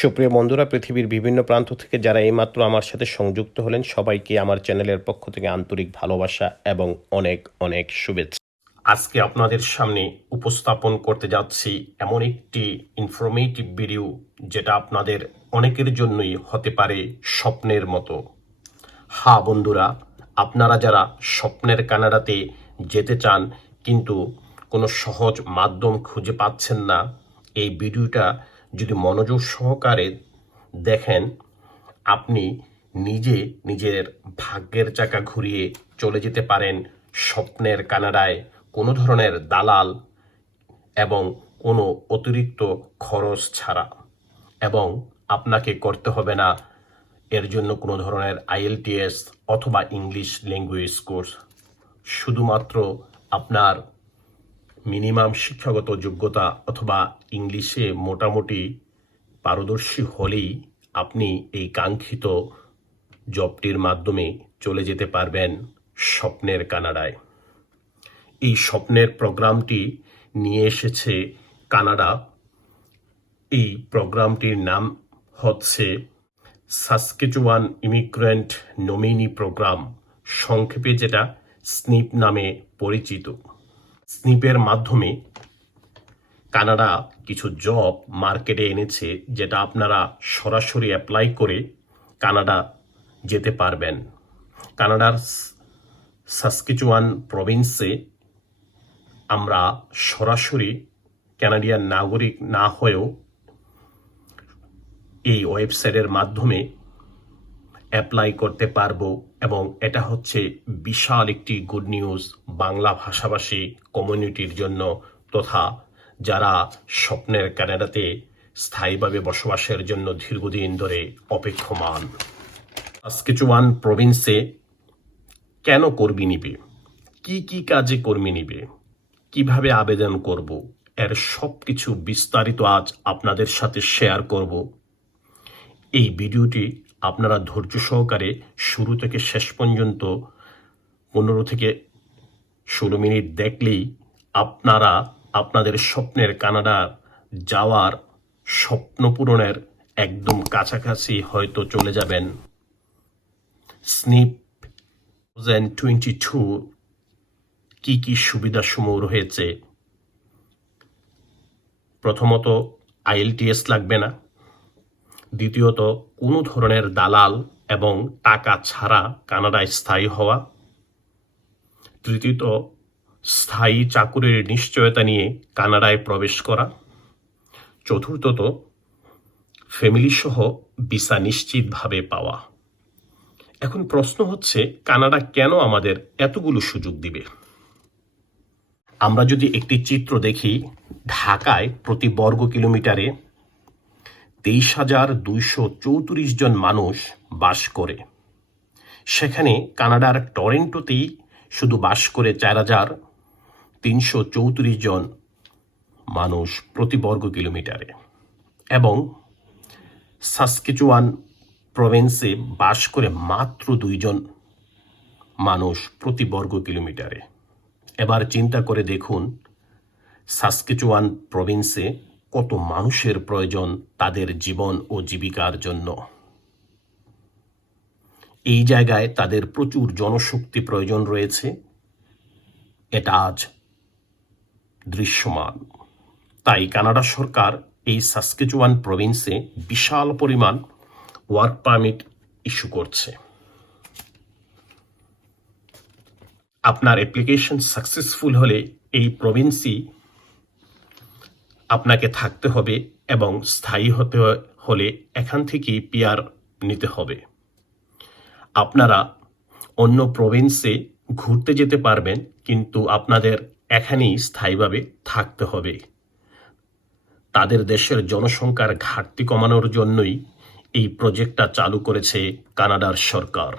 সুপ্রিয় বন্ধুরা, পৃথিবীর বিভিন্ন প্রান্ত থেকে যারা এইমাত্র আমার সাথে সংযুক্ত হলেন, সবাইকে আমার চ্যানেলের পক্ষ থেকে আন্তরিক ভালোবাসা এবং অনেক অনেক শুভেচ্ছা। আজকে আপনাদের সামনে উপস্থাপন করতে যাচ্ছি এমন একটি ইনফরমেটিভ ভিডিও যেটা আপনাদের অনেকের জন্যই হতে পারে স্বপ্নের মতো। হ্যাঁ বন্ধুরা, আপনারা যারা স্বপ্নের কানাডাতে যেতে চান কিন্তু কোনো সহজ মাধ্যম খুঁজে পাচ্ছেন না, এই ভিডিওটা যদি মনোযোগ সহকারে দেখেন, আপনি নিজে নিজের ভাগ্যের চাকা ঘুরিয়ে চলে যেতে পারেন স্বপ্নের কানাডায়, কোনো ধরনের দালাল এবং কোনো অতিরিক্ত খরচ ছাড়া। এবং আপনাকে করতে হবে না এর জন্য কোনো ধরনের IELTS অথবা ইংলিশ ল্যাঙ্গুয়েজ কোর্স। শুধুমাত্র আপনার মিনিমাম শিক্ষাগত যোগ্যতা অথবা ইংলিশে মোটামুটি পারদর্শী হলেই আপনি এই কাঙ্ক্ষিত জবটির মাধ্যমে চলে যেতে পারবেন স্বপ্নের কানাডায়। এই স্বপ্নের প্রোগ্রামটি নিয়ে এসেছে কানাডা। এই প্রোগ্রামটির নাম হচ্ছে সাসকেচুয়ান ইমিগ্রেন্ট নমিনি প্রোগ্রাম, সংক্ষেপে যেটা স্নিপ নামে পরিচিত। স্নিপের মাধ্যমে কানাডা কিছু জব মার্কেটে এনেছে, যেটা আপনারা সরাসরি অ্যাপ্লাই করে কানাডা যেতে পারবেন। কানাডার সাসকেচুয়ান প্রভিন্সে আমরা সরাসরি কানাডিয়ান নাগরিক না হয়েও এই ওয়েবসাইটের মাধ্যমে অ্যাপ্লাই করতে পারবো, এবং এটা হচ্ছে বিশাল একটি গুড নিউজ বাংলা ভাষাভাষী কমিউনিটির জন্য, তথা যারা স্বপ্নের কানাডাতে স্থায়ীভাবে বসবাসের জন্য দীর্ঘদিন ধরে অপেক্ষমান। সাসকেচুয়ান প্রভিন্সে কেন কর্মী নিবে, কি কি কাজে কর্মী নিবে, কিভাবে আবেদন করব, এর সব কিছু বিস্তারিত আজ আপনাদের সাথে শেয়ার করব। এই ভিডিওটি আপনারা ধৈর্য সহকারে শুরু থেকে শেষ পর্যন্ত 15 থেকে 16 মিনিট দেখলেই আপনারা আপনাদের স্বপ্নের কানাডা যাওয়ার স্বপ্ন পূরণের একদম কাছাকাছি হয়তো চলে যাবেন। স্নিপ 2022 কি কি সুবিধাসমূহ রয়েছে? প্রথমত, IELTS লাগবে না। দ্বিতীয়ত, কোনো ধরনের দালাল এবং টাকা ছাড়া কানাডায় স্থায়ী হওয়া। তৃতীয়ত, স্থায়ী চাকুরির নিশ্চয়তা নিয়ে কানাডায় প্রবেশ করা। চতুর্থত, ফ্যামিলি সহ ভিসা নিশ্চিতভাবে পাওয়া। এখন প্রশ্ন হচ্ছে, কানাডা কেন আমাদের এতগুলো সুযোগ দিবে? আমরা যদি একটি চিত্র দেখি, ঢাকায় প্রতি বর্গ কিলোমিটারে 23,234 জন মানুষ বাস করে। সেখানে কানাডার টরেন্টোতেই শুধু বাস করে 4,334 জন মানুষ প্রতি বর্গ কিলোমিটারে, এবং সাসকেচুয়ান প্রভিন্সে বাস করে মাত্র 2 জন মানুষ প্রতি বর্গ কিলোমিটারে। এবার চিন্তা করে দেখুন, সাসকেচুয়ান প্রভিন্সে কত মানুষের প্রয়োজন তাদের জীবন ও জীবিকার জন্য। এই জায়গায় তাদের প্রচুর জনশক্তি প্রয়োজন রয়েছে, এটা আজ দৃশ্যমান। তাই কানাডা সরকার এই সাসকেচুয়ান প্রভিন্সে বিশাল পরিমাণ ওয়ার্ক পারমিট ইস্যু করছে। আপনার অ্যাপ্লিকেশন সাকসেসফুল হলে এই প্রভিন্সই আপনাকে থাকতে হবে, এবং স্থায়ী হতে হলে এখান থেকেই PR নিতে হবে। আপনারা অন্য প্রভিন্সে ঘুরতে যেতে পারবেন, কিন্তু আপনাদের এখানেই স্থায়ীভাবে থাকতে হবে। তাদের দেশের জনসংখ্যার ঘাটতি কমানোর জন্যই এই প্রজেক্টটা চালু করেছে কানাডার সরকার।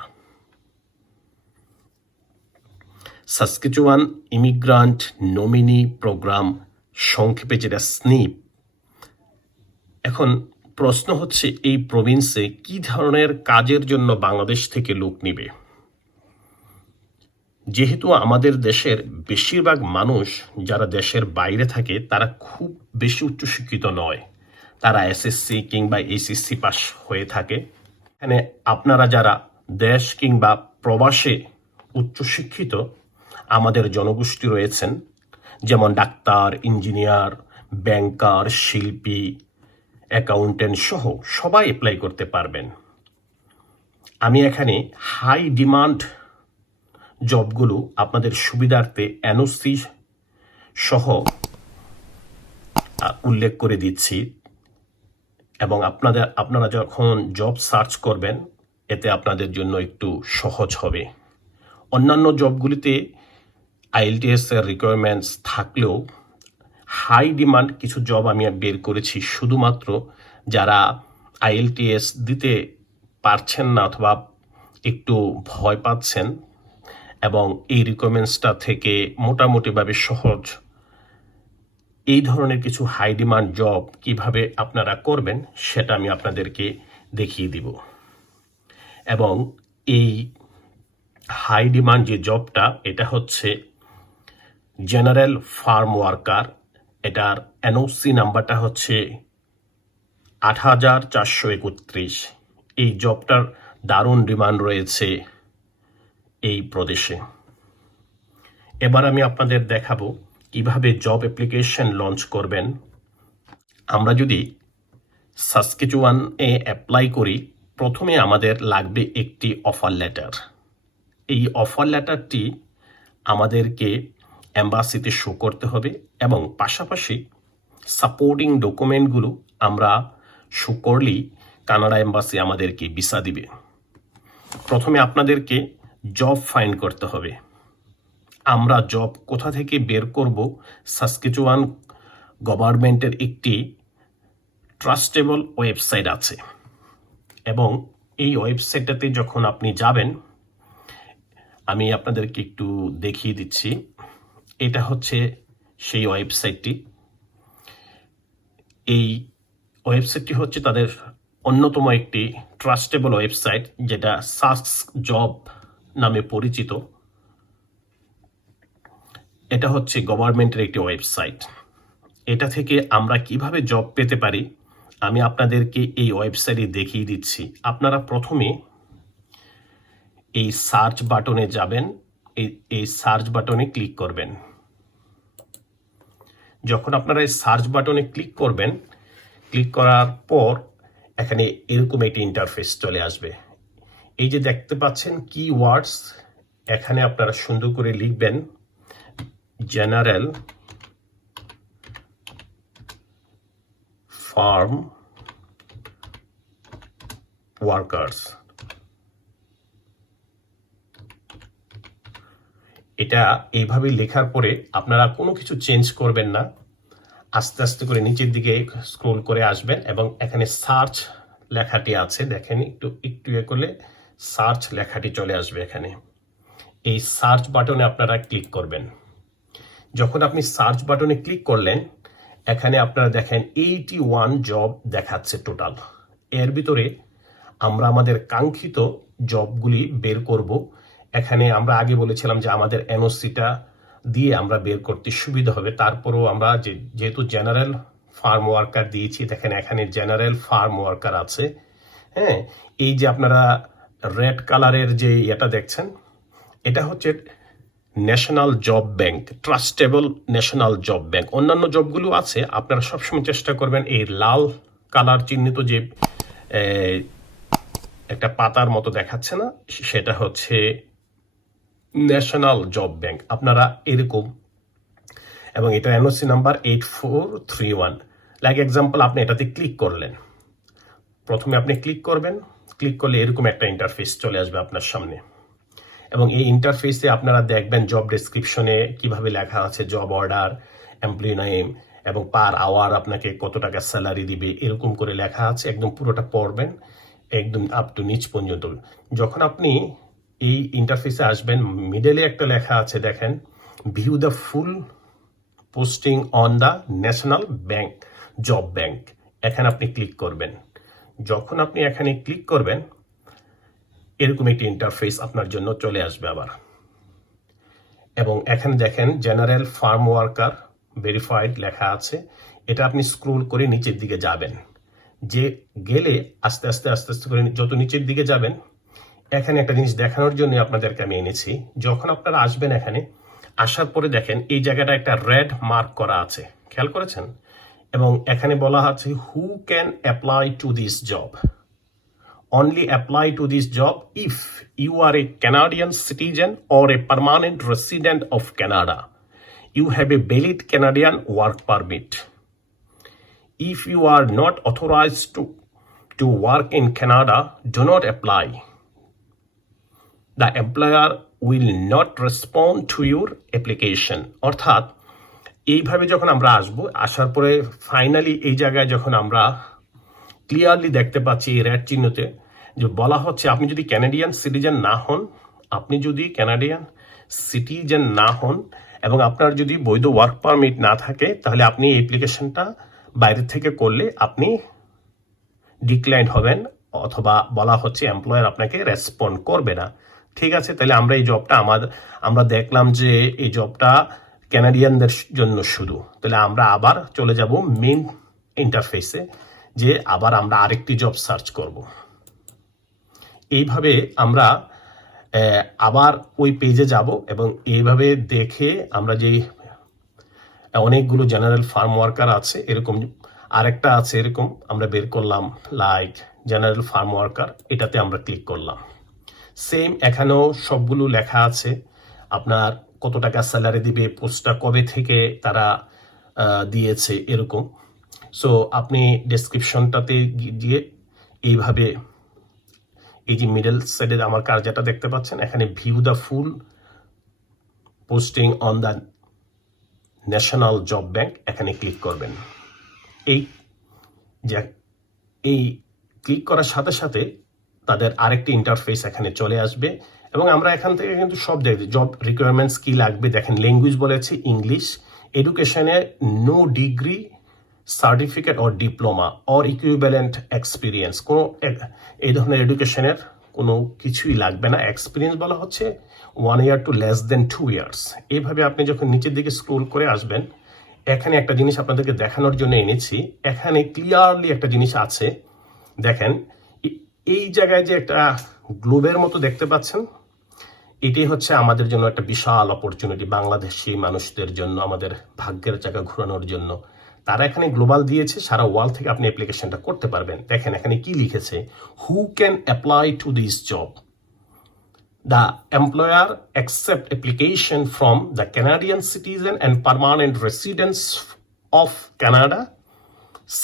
সাসকেচুয়ান ইমিগ্রান্ট নমিনি প্রোগ্রাম, সংক্ষেপে যেটা স্নিপ। এখন প্রশ্ন হচ্ছে, এই প্রভিন্সে কি ধরনের কাজের জন্য বাংলাদেশ থেকে লোক নিবে? যেহেতু আমাদের দেশের বেশিরভাগ মানুষ যারা দেশের বাইরে থাকে, তারা খুব বেশি উচ্চশিক্ষিত নয়, তারা এসএসসি কিংবা এইচএসসি পাস হয়ে থাকে। এখানে আপনারা যারা দেশ কিংবা প্রবাসে উচ্চশিক্ষিত আমাদের জনগোষ্ঠী রয়েছেন, যেমন ডাক্তার, ইঞ্জিনিয়ার, ব্যাংকার, শিল্পী, অ্যাকাউন্টেন্ট সহ সবাই অ্যাপ্লাই করতে পারবেন। আমি এখানে হাই ডিমান্ড জবগুলো আপনাদের সুবিধার্থে এনওসি সহ উল্লেখ করে দিচ্ছি, এবং আপনারা যখন জব সার্চ করবেন এতে আপনাদের জন্য একটু সহজ হবে। অন্যান্য জবগুলিতে আইএলটিএস এর রিকোয়ারমেন্টস থাকলেও হাই ডিমান্ড কিছু জব আমি বের করেছি, শুধুমাত্র যারা আইএলটিএস দিতে পারছেন না অথবা একটু ভয় পাচ্ছেন এবং এই রিকোয়ারমেন্টসটা থেকে মোটামুটিভাবে সহজ, এই ধরনের কিছু হাই ডিমান্ড জব কিভাবে আপনারা করবেন সেটা আমি আপনাদেরকে দেখিয়ে দিব। এবং এই হাই ডিমান্ড যে জবটা, এটা হচ্ছে জেনারেল ফার্ম ওয়ার্কার। এটার এনওসি নাম্বারটা হচ্ছে ৮৪৩১। এই জবটার দারুণ ডিমান্ড রয়েছে এই প্রদেশে। এবার আমি আপনাদের দেখাবো কিভাবে জব অ্যাপ্লিকেশন লঞ্চ করবেন। আমরা যদি সাসকেচুয়ানে অ্যাপ্লাই করি, প্রথমে আমাদের লাগবে একটি অফার লেটার। এই অফার লেটারটি আমাদেরকে এম্বাসিতে শো করতে হবে এবং পাশাপাশি সাপোর্টিং ডকুমেন্টগুলো আমরা শো করলেই কানাডা এম্বাসি আমাদেরকে ভিসা দিবে। প্রথমে আপনাদেরকে জব ফাইন্ড করতে হবে। আমরা জব কোথা থেকে বের করব? সাসকেচুয়ান গভর্নমেন্টের একটি ট্রাস্টেবল ওয়েবসাইট আছে, এবং এই ওয়েবসাইটটাতে যখন আপনি যাবেন, আমি আপনাদেরকে একটু দেখিয়ে দিচ্ছি। এটা হচ্ছে সেই ওয়েবসাইটটি। এই ওয়েবসাইটটি হচ্ছে তাদের অন্যতম একটি ট্রাস্টেবল ওয়েবসাইট, যেটা সাস্ক জব নামে পরিচিত। এটা হচ্ছে গভর্নমেন্টের একটি ওয়েবসাইট। এটা থেকে আমরা কিভাবে জব পেতে পারি আমি আপনাদেরকে এই ওয়েবসাইটে দেখিয়ে দিচ্ছি। আপনারা প্রথমে এই সার্চ বাটনে যাবেন, এই সার্চ বাটনে ক্লিক করবেন। যখন আপনারা এই সার্চ বাটনে ক্লিক করবেন, ক্লিক করার পর এখানে এরকম একটি ইন্টারফেস চলে আসবে। এই যে দেখতে পাচ্ছেন কিওয়ার্ডস, এখানে আপনারা সুন্দর করে লিখবেন জেনারেল ফার্ম ওয়ার্কার্স। এটা এইভাবে লেখার পরে আপনারা কোনো কিছু চেঞ্জ করবেন না, আস্তে আস্তে করে নিচের দিকে স্ক্রোল করে আসবেন এবং এখানে সার্চ লেখাটি আছে, দেখেন একটু ইয়ে করলে সার্চ লেখাটি চলে আসবে। এখানে এই সার্চ বাটনে আপনারা ক্লিক করবেন। যখন আপনি সার্চ বাটনে ক্লিক করলেন, এখানে আপনারা দেখেন 81 জব দেখাচ্ছে টোটাল। এর ভিতরে আমরা আমাদের কাঙ্ক্ষিত জবগুলি বের করব। এখানে আমরা আগে বলেছিলাম যে আমাদের এনওসিটা দিয়ে আমরা বের করতে সুবিধা হবে। তারপরেও আমরা যেহেতু জেনারেল ফার্ম ওয়ার্কার দিয়েছি, দেখেন এখানে জেনারেল ফার্ম ওয়ার্কার আছে। হ্যাঁ, এই যে আপনারা রেড কালারের যে এটা দেখছেন, এটা হচ্ছে national job bank, trustable national job bank. অন্যান্য জবগুলো আছে, আপনারা সবসময় চেষ্টা করবেন এই লাল কালার চিহ্নিত যে একটা পাতার মতো দেখাচ্ছে না, সেটা হচ্ছে ন্যাশনাল জব ব্যাংক। আপনারা এরকম, এবং এটা এনওসি নাম্বার 8431। লাইক এক্সাম্পল, আপনি এটাতে ক্লিক করলেন। প্রথমে আপনি ক্লিক করবেন, ক্লিক করলে এরকম একটা ইন্টারফেস চলে আসবে আপনার সামনে, এবং এই ইন্টারফেসে আপনারা দেখবেন জব ডেসক্রিপশনে কিভাবে লেখা আছে জব অর্ডার, এমপ্লয়ি নেম এবং পার আওয়ার আপনাকে কত টাকা স্যালারি দিবে, এরকম করে লেখা আছে। একদম পুরোটা পড়বেন একদম আপ টু নিচ পর্যন্ত। যখন আপনি এই ইন্টারফেসে আসবেন, মিডলে একটা লেখা আছে, দেখেন view the full posting on the national bank job bank. এখানে আপনি ক্লিক করবেন। যখন আপনি এখানে ক্লিক করবেন, এরকম একটি ইন্টারফেস আপনার জন্য চলে আসবে আবার, এবং এখানে দেখেন জেনারেল ফার্ম ওয়ার্কার ভেরিফাইড লেখা আছে। এটা আপনি স্ক্রোল করে নিচের দিকে যাবেন, যে গেলে আস্তে আস্তে আস্তে আস্তে করে যত নিচের দিকে যাবেন, এখানে একটা জিনিস দেখানোর জন্য আপনাদেরকে আমি এনেছি। যখন আপনারা আসবেন এখানে আসার পরে দেখেন এই জায়গাটা একটা রেড মার্ক করা আছে, খেয়াল করেছেন? এবং এখানে বলা আছে হু can apply to this job. Only apply to this job if you are a Canadian citizen or a permanent resident of Canada. You have a valid Canadian work permit. If you are not authorized to work in Canada, do not apply. The employer will not respond to your application. অর্থাৎ এইভাবে যখন আমরা আসবো, আসার পরে finally এই জায়গায় যখন আমরা ক্লিয়ারলি দেখতে পাচ্ছি এই রেড চিহ্নতে যে বলা হচ্ছে আপনি যদি ক্যানাডিয়ান সিটিজেন না হন, এবং আপনার যদি বৈধ ওয়ার্ক পারমিট না থাকে, তাহলে আপনি এই অ্যাপ্লিকেশনটা বাইরে থেকে করলে আপনি ডিক্লাইন হবেন, অথবা বলা হচ্ছে এমপ্লয়ার আপনাকে রেসপন্ড করবে না। ঠিক আছে, তাহলে আমরা এই জবটা আমরা দেখলাম যে এই জবটা ক্যানাডিয়ানদের জন্য শুধু। তাহলে আমরা আবার চলে যাব মেইন ইন্টারফেসে, যে আবার আমরা আরেকটি জব সার্চ করব। এইভাবে আমরা আবার ওই পেজে যাব এবং এইভাবে দেখে আমরা যেই অনেকগুলো জেনারেল ফার্ম ওয়ার্কার আছে, এরকম আরেকটা আছে, এরকম আমরা বের করলাম লাইক জেনারেল ফার্ম ওয়ার্কার, এটাতে আমরা ক্লিক করলাম। সেম এখানেও সবগুলো লেখা আছে, আপনার কত টাকা স্যালারি দিবে, পোস্টটা কবে থেকে তারা দিয়েছে, এরকম। সো আপনি ডেসক্রিপশনটাতে গিয়ে এইভাবে এই যে মিডল সাইডে আমার কার্যাটা দেখতে পাচ্ছেন, এখানে view the full posting on the national job bank, এখানে ক্লিক করবেন। এই ক্লিক করার সাথে সাথে তাদের আরেকটি ইন্টারফেস এখানে চলে আসবে এবং আমরা এখান থেকে কিন্তু সব দেখি জব রিকোয়ারমেন্টস কি লাগবে। দেখেন ল্যাঙ্গুয়েজ বলেছে ইংলিশ, এডুকেশনে no degree, certificate or diploma or equivalent experience, কোনো এই ধরনের এডুকেশনের কোনো কিছুই লাগবে না। এক্সপিরিয়েন্স বলা হচ্ছে 1 year to less than 2 years। এইভাবে আপনি যখন নিচের দিকে স্ক্রোল করে আসবেন, এখানে একটা জিনিস আপনাদেরকে দেখানোর জন্য এনেছি। এখানে ক্লিয়ারলি একটা জিনিস আছে, দেখেন এই জায়গায় যে একটা গ্লোবের মতো দেখতে পাচ্ছেন, এটি হচ্ছে আমাদের জন্য একটা বিশাল অপরচুনিটি, বাংলাদেশি মানুষদের জন্য, আমাদের ভাগ্যের চাকা ঘোরানোর জন্য। তারা এখানে গ্লোবাল দিয়েছে, সারা ওয়ার্ল্ড থেকে আপনি অ্যাপ্লিকেশনটা করতে পারবেন। দেখেন এখানে কি লিখেছে, who can apply to this job. The employer accept application from the Canadian citizen and permanent residents of Canada.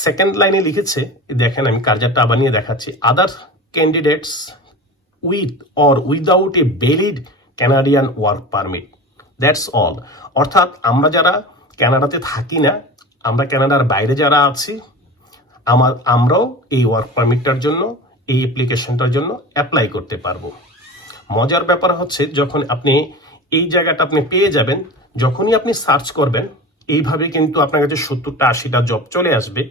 Second লাইনে লিখেছে, দেখেন আমি কার্যারটা আবার নিয়ে দেখাচ্ছি, other candidates with or without a valid Canadian work permit, that's all. অর্থাৎ আমরা যারা কানাডাতে থাকি না, আমরা কানাডার বাইরে যারা আছি, আমরাও এই ওয়ার্ক পারমিটটার জন্য, এই অ্যাপ্লিকেশনটার জন্য অ্যাপ্লাই করতে পারবো। মজার ব্যাপার হচ্ছে, যখন আপনি এই জায়গাটা আপনি পেয়ে যাবেন, যখনই আপনি সার্চ করবেন, এইভাবে কিন্তু আপনার কাছে 70টা 80টা জব চলে আসবে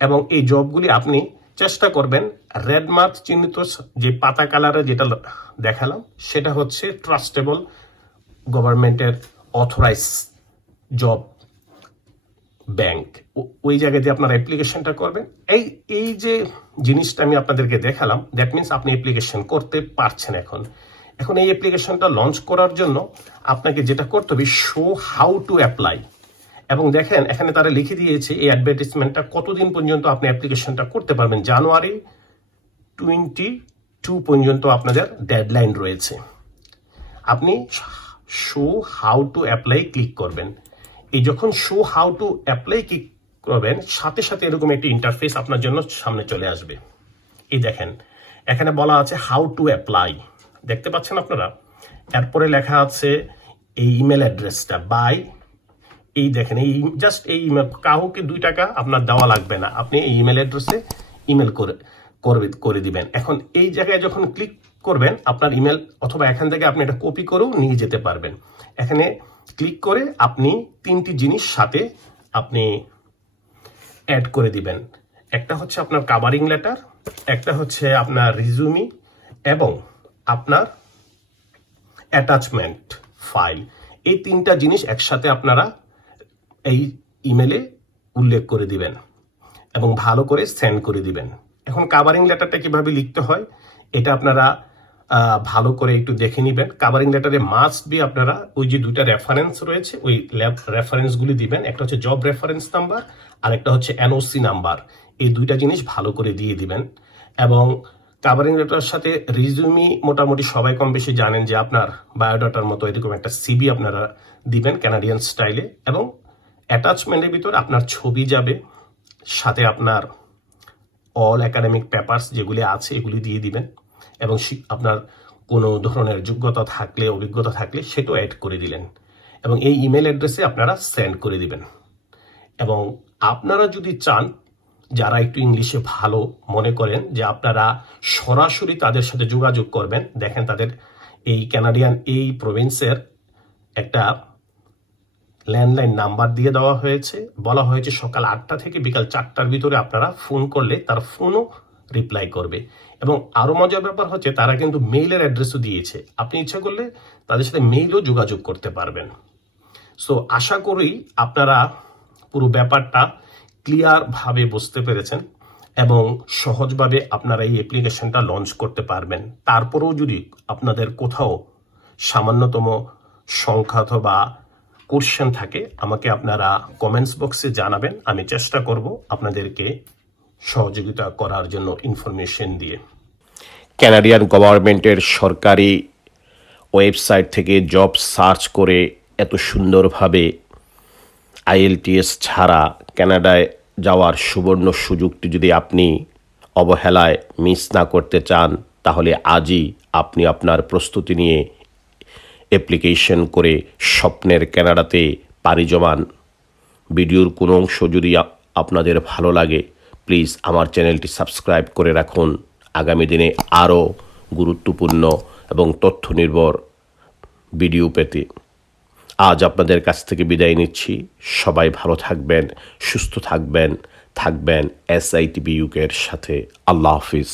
এবং এই জবগুলি আপনি চেষ্টা করবেন রেড মার্ক চিহ্নিত যে পাতা কালারে যেটা দেখালাম, সেটা হচ্ছে ট্রাস্টেবল গভর্নমেন্টের অথরাইজ জব ব্যাংক, ওই জায়গায় দিয়ে আপনার অ্যাপ্লিকেশনটা করবেন। এই যে জিনিসটা আমি আপনাদেরকে দেখালাম, দ্যাট মিনস আপনি অ্যাপ্লিকেশন করতে পারছেন। এখন এই অ্যাপ্লিকেশনটা লঞ্চ করার জন্য আপনাকে যেটা করতে হবে, শো হাউ টু অ্যাপ্লাই। এবং দেখেন এখানে তারা লিখে দিয়েছে এই অ্যাডভার্টাইজমেন্টটা কতদিন পর্যন্ত আপনি অ্যাপ্লিকেশনটা করতে পারবেন। জানুয়ারি 22 পর্যন্ত আপনাদের ডেডলাইন রয়েছে। আপনি show how to apply click করবেন। এই যখন show how to apply click করবেন, সাথে সাথে এরকম একটি ইন্টারফেস আপনার জন্য সামনে চলে আসবে। এই দেখেন এখানে বলা আছে হাউ টু অ্যাপ্লাই, দেখতে পাচ্ছেন আপনারা। এরপরে লেখা আছে এই ইমেল অ্যাড্রেসটা বাই, এই দেখেন এই জাস্ট এই ইমেল, কাউকে 2 টাকা আপনার দেওয়া লাগবে না, আপনি এই ইমেল অ্যাড্রেসে ইমেল করে দিবেন। এখন এই জায়গায় যখন ক্লিক করবেন, আপনার ইমেল অথবা এখান থেকে আপনি এটা কপি করেও নিয়ে যেতে পারবেন। এখানে ক্লিক করে আপনি 3টি জিনিস সাথে আপনি অ্যাড করে দিবেন। একটা হচ্ছে আপনার কাভারিং লেটার, একটা হচ্ছে আপনার রিজুমি এবং আপনার অ্যাটাচমেন্ট ফাইল। এই 3টা জিনিস একসাথে আপনারা এই ইমেলে উল্লেখ করে দিবেন। এবং ভালো করে সেন্ড করে দিবেন। এখন কাভারিং লেটারটা কিভাবে লিখতে হয় এটা আপনারা ভালো করে একটু দেখে নেবেন। কাভারিং লেটারে মাস্ট বি আপনারা ওই যে দুইটা রেফারেন্স রয়েছে ওই রেফারেন্সগুলি দিবেন। একটা হচ্ছে জব রেফারেন্স নাম্বার আর একটা হচ্ছে এনওসি নাম্বার। এই দুইটা জিনিস ভালো করে দিয়ে দিবেন। এবং কাভারিং লেটারের সাথে রিজিউমি মোটামুটি সবাই কম বেশি জানেন যে আপনার বায়োডাটার মতো এরকম একটা সিবি আপনারা দিবেন কানাডিয়ান স্টাইলে। এবং অ্যাটাচমেন্টের ভিতর আপনার ছবি যাবে, সাথে আপনার অল একাডেমিক পেপারস যেগুলি আছে এগুলি দিয়ে দিবেন। এবং আপনার কোনো ধরনের যোগ্যতা থাকলে অভিজ্ঞতা থাকলে সেটাও অ্যাড করে দিলেন এবং এই ইমেল অ্যাড্রেসে আপনারা সেন্ড করে দিবেন। এবং আপনারা যদি চান, যারা একটু ইংলিশে ভালো মনে করেন যে আপনারা সরাসরি তাদের সাথে যোগাযোগ করবেন, দেখেন তাদের এই কানাডিয়ান এই প্রভিন্সের একটা ল্যান্ডলাইন নাম্বার দিয়ে দেওয়া হয়েছে, বলা হয়েছে সকাল 8টা থেকে বিকাল 4টার ভিতরে আপনারা ফোন করলে তার ফোনও রিপ্লাই করবে। এবং আরও মজার ব্যাপার হচ্ছে তারা কিন্তু মেইলের অ্যাড্রেসও দিয়েছে, আপনি ইচ্ছা করলে তাদের সাথে মেইলও যোগাযোগ করতে পারবেন। সো আশা করি আপনারা পুরো ব্যাপারটা ক্লিয়ারভাবে বুঝতে পেরেছেন এবং সহজভাবে আপনারা এই অ্যাপ্লিকেশনটা লঞ্চ করতে পারবেন। তারপরেও যদি আপনাদের কোথাও সামান্যতম সংখ্যা অথবা কোশ্চেন থাকে আমাকে আপনারা কমেন্টস বক্সে জানাবেন, আমি চেষ্টা করব আপনাদেরকে সহযোগিতা করার জন্য ইনফরমেশন দিয়ে। কানাডিয়ান গভর্নমেন্টের সরকারি ওয়েবসাইট থেকে জব সার্চ করে এত সুন্দরভাবে আইএলটিএস ছাড়া কানাডায় যাওয়ার সুবর্ণ সুযোগটি যদি আপনি অবহেলায় মিস না করতে চান, তাহলে আজই আপনি আপনার প্রস্তুতি নিয়ে অ্যাপ্লিকেশন করে স্বপ্নের কানাডাতে পাড়ি জমান। ভিডিওর কোনো অংশ যদি আপনাদের ভালো লাগে প্লিজ আমার চ্যানেলটি সাবস্ক্রাইব করে রাখুন আগামী দিনে আরও গুরুত্বপূর্ণ এবং তথ্য নির্ভর ভিডিও পেতে। আজ আপনাদের কাছ থেকে বিদায় নিচ্ছি। সবাই ভালো থাকবেন, সুস্থ থাকবেন SITB UK এর সাথে। আল্লাহ হাফিজ।